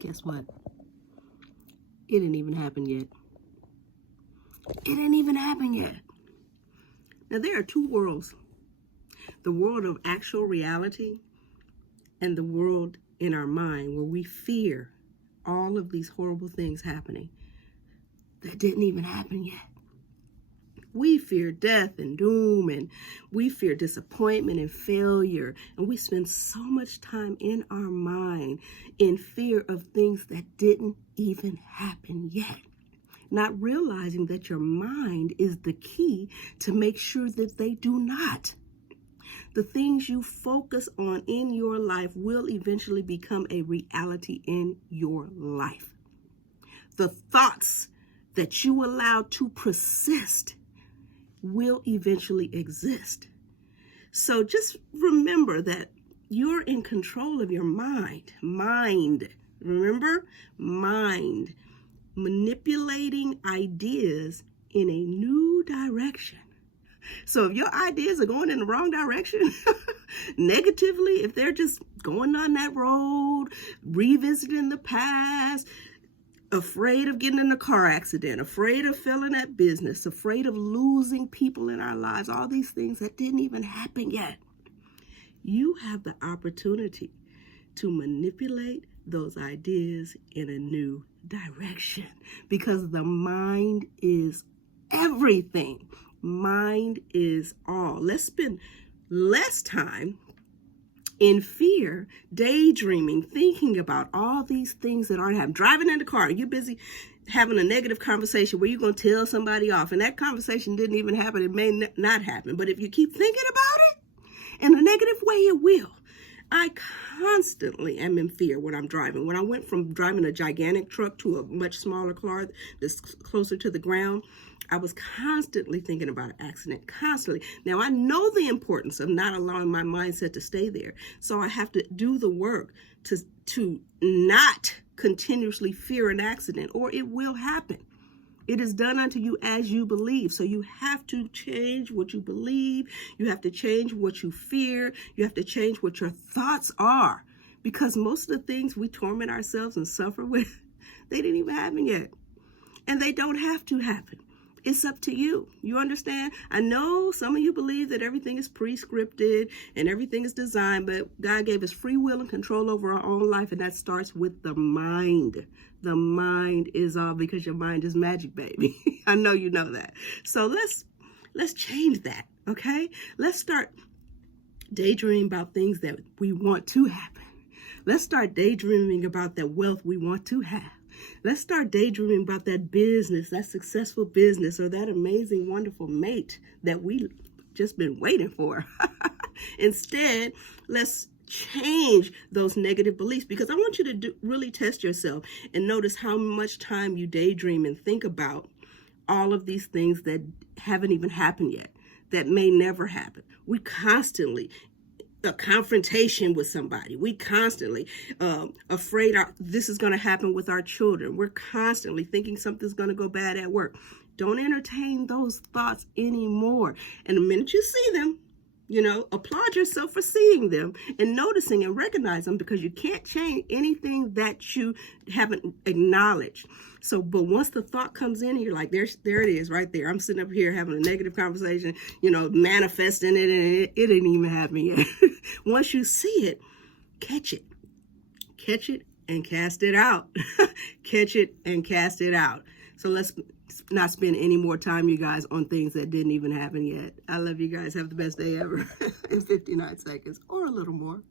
Guess what? It didn't even happen yet. It didn't even happen yet. Now, there are two worlds. The world of actual reality and the world in our mind where we fear all of these horrible things happening that didn't even happen yet. We fear death and doom, and we fear disappointment and failure, and we spend so much time in our mind in fear of things that didn't even happen yet, not realizing that your mind is the key to make sure that they do not. The things you focus on in your life will eventually become a reality in your life. The thoughts that you allow to persist will eventually exist. So just remember that you're in control of your mind. Remember? Mind. Manipulating ideas in a new direction. So if your ideas are going in the wrong direction, negatively, if they're just going on that road, revisiting the past, afraid of getting in a car accident, afraid of failing at business, afraid of losing people in our lives, all these things that didn't even happen yet, you have the opportunity to manipulate those ideas in a new direction, because the mind is everything. Mind is all. Let's spend less time in fear, daydreaming, thinking about all these things that aren't happening. Driving in the car, you're busy having a negative conversation where you're going to tell somebody off, and that conversation didn't even happen. It may not happen, but if you keep thinking about it in a negative way, it will. I constantly am in fear when I'm driving. When I went from driving a gigantic truck to a much smaller car that's closer to the ground, I was constantly thinking about an accident, constantly. Now, I know the importance of not allowing my mindset to stay there. So I have to do the work to not continuously fear an accident, or it will happen. It is done unto you as you believe. So you have to change what you believe. You have to change what you fear. You have to change what your thoughts are. Because most of the things we torment ourselves and suffer with, they didn't even happen yet. And they don't have to happen. It's up to you. You understand? I know some of you believe that everything is pre-scripted and everything is designed, but God gave us free will and control over our own life, and that starts with the mind. The mind is all, because your mind is magic, baby. I know you know that. So let's change that, okay? Let's start daydreaming about things that we want to happen. Let's start daydreaming about that wealth we want to have. Let's start daydreaming about that business, that successful business, or that amazing, wonderful mate that we just been waiting for. Instead, let's change those negative beliefs, because I want you to really test yourself and notice how much time you daydream and think about all of these things that haven't even happened yet, that may never happen. We constantly a confrontation with somebody. We constantly afraid this is going to happen with our children. We're constantly thinking something's going to go bad at work. Don't entertain those thoughts anymore. And the minute you see them, applaud yourself for seeing them and noticing and recognize them, because you can't change anything that you haven't acknowledged. So, but once the thought comes in, and you're like, there it is right there. I'm sitting up here having a negative conversation, manifesting it, and it didn't even happen yet. Once you see it, catch it and cast it out. Catch it and cast it out. So let's not spend any more time, you guys, on things that didn't even happen yet. I love you guys. Have the best day ever in 59 seconds or a little more.